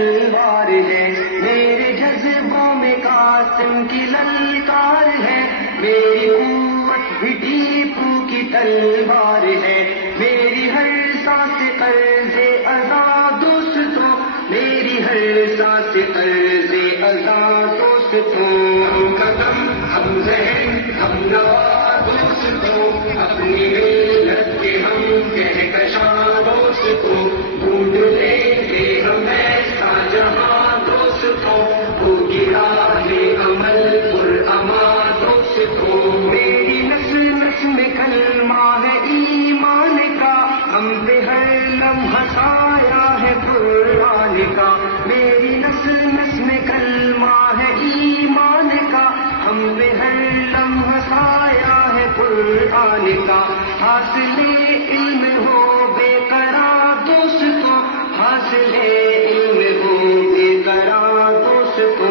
تلوار ہے، میرے جذبوں میں قاسم کی للکار ہے، میری قوت بھی ٹیپو کی تلوار ہے، میری ہر سانس قرض ازاں دوستوں، میری ہر سانس قرض ازاں دوستوں، ہم قدم ہم ذہن ہم نوا دوستوں، اپنی ملت کے ہم کہکشاں دوستوں، ڈھونڈ لیں گے ہم ایسا جہاں دوستوں، ہوگی راہ عمل پرامان دوستوں، میری نسل نسل میں کلمہ ہے ایمان کا، ہم پہ ہر لمحہ سایہ ہے قرآن کا، میری نسل نسل میں کلمہ ہے ایمان کا، ہم پہ ہر لمحہ سایہ ہے قرآن کا، حاصل علم ہو بے قرار دوستوں، حاصل علم ہو بے قرار دوستوں،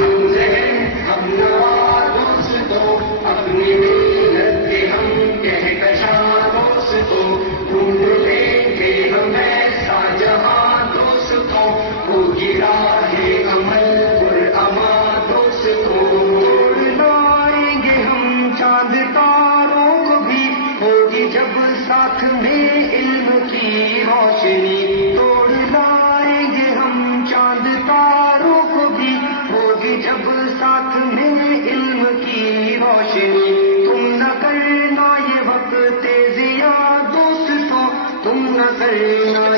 ہم ذہن ہم نوا دوستوں، اپنی ملت کے ہم کہکشاں دوستوں، ڈھونڈ لیں گے ہم ایسا جہاں دوستوں، ہوگی راہ عمل پرامان دوستوں، توڑ لائیں گے ہم چاند تاروں کو بھی، ہوگی جب ساتھ میں علم کی روشنی، توڑ لائیں گے ہم چاند تاروں کو بھی، ہوگی جب ساتھ میں علم کی روشنی، تم نہ کرنا یہ وقت ضیاء دوستوں، تم نہ کرنا